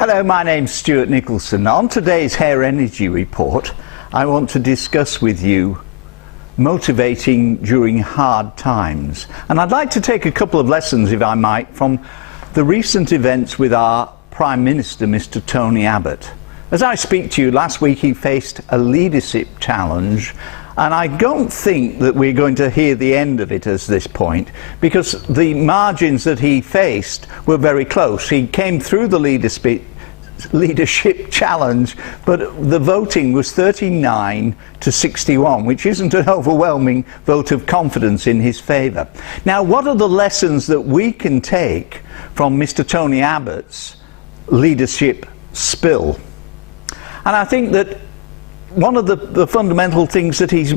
Hello, my name's Stuart Nicholson. On today's Hair Energy Report, I want to discuss with you motivating during hard times. And I'd like to take a couple of lessons, if I might, from the recent events with our Prime Minister, Mr. Tony Abbot. As I speak to you, last week he faced a leadership challenge, and I don't think that we're going to hear the end of it at this point, because the margins that he faced were very close. He came through the leadership challenge, but the voting was 39 to 61, which isn't an overwhelming vote of confidence in his favour. Now, what are the lessons that we can take from Mr. Tony Abbot's leadership spill? And I think that one of the fundamental things that he's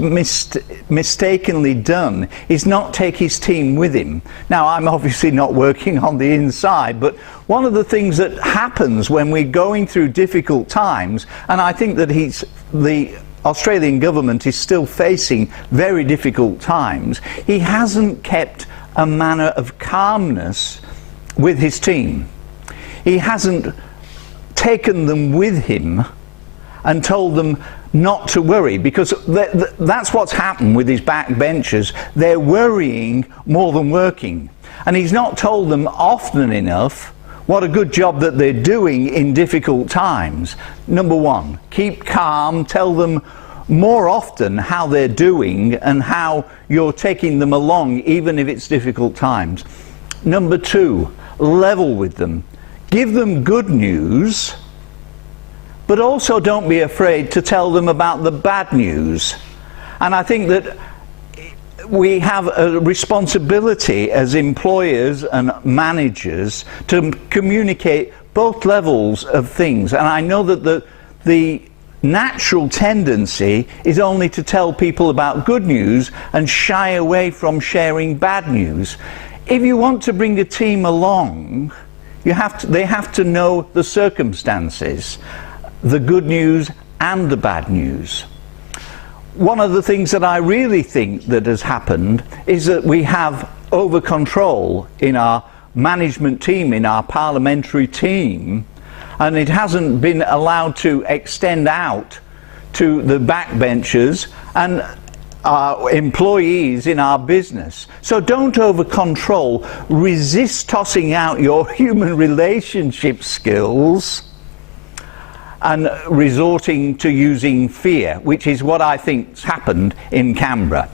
mistakenly done is not take his team with him. Now, I'm obviously not working on the inside, but one of the things that happens when we're going through difficult times, and I think that the Australian government is still facing very difficult times, he hasn't kept a manner of calmness with his team. He hasn't taken them with him and told them not to worry, because that's what's happened with his backbenchers. They're worrying more than working. And he's not told them often enough what a good job that they're doing in difficult times. Number one, keep calm, tell them more often how they're doing and how you're taking them along, even if it's difficult times. Number two, level with them. Give them good news, but also don't be afraid to tell them about the bad news. And I think that we have a responsibility as employers and managers to communicate both levels of things. And I know that the natural tendency is only to tell people about good news and shy away from sharing bad news. If you want to bring a team along, they have to know the circumstances, the good news and the bad news. One of the things that I really think that has happened is that we have over control in our management team, in our parliamentary team, and it hasn't been allowed to extend out to the backbenchers and our employees in our business. So don't over control. Resist tossing out your human relationship skills and resorting to using fear, which is what I think's happened in Canberra.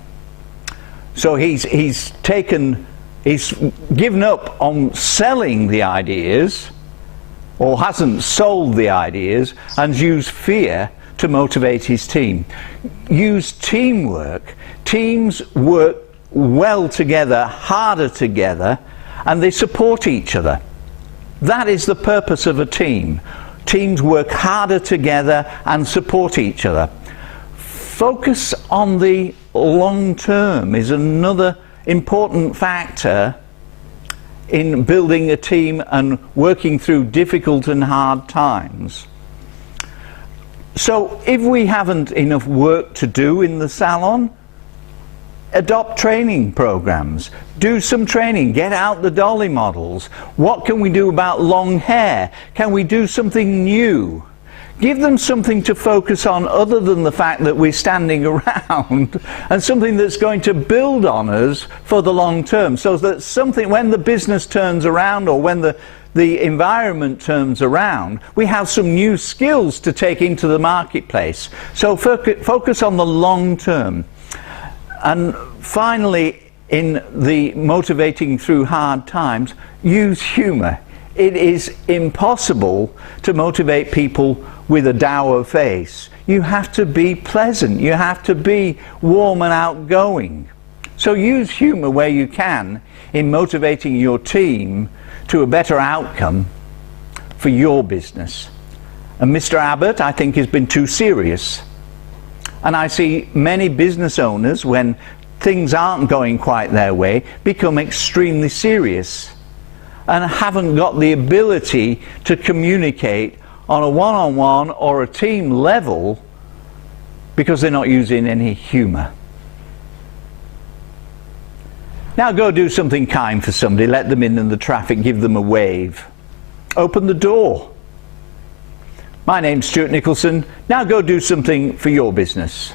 So he's given up on selling the ideas, or hasn't sold the ideas, and used fear to motivate his team. Use teamwork. Teams work well together, harder together, and they support each other. That is the purpose of a team. Teams work harder together and support each other. Focus on the long term is another important factor in building a team and working through difficult and hard times. So if we haven't enough work to do in the salon, adopt training programs. Do some training. Get out the dolly models. What can we do about long hair? Can we do something new? Give them something to focus on other than the fact that we're standing around, and something that's going to build on us for the long term, so that something, when the business turns around or when the environment turns around, we have some new skills to take into the marketplace. So focus on the long term. And finally, in the motivating through hard times, use humour. It is impossible to motivate people with a dour face. You have to be pleasant. You have to be warm and outgoing. So use humour where you can in motivating your team to a better outcome for your business. And Mr. Abbot, I think, has been too serious. And I see many business owners, when things aren't going quite their way, become extremely serious and haven't got the ability to communicate on a one-on-one or a team level because they're not using any humour. Now go do something kind for somebody. Let them in the traffic, give them a wave. Open the door. My name's Stuart Nicholson. Now go do something for your business.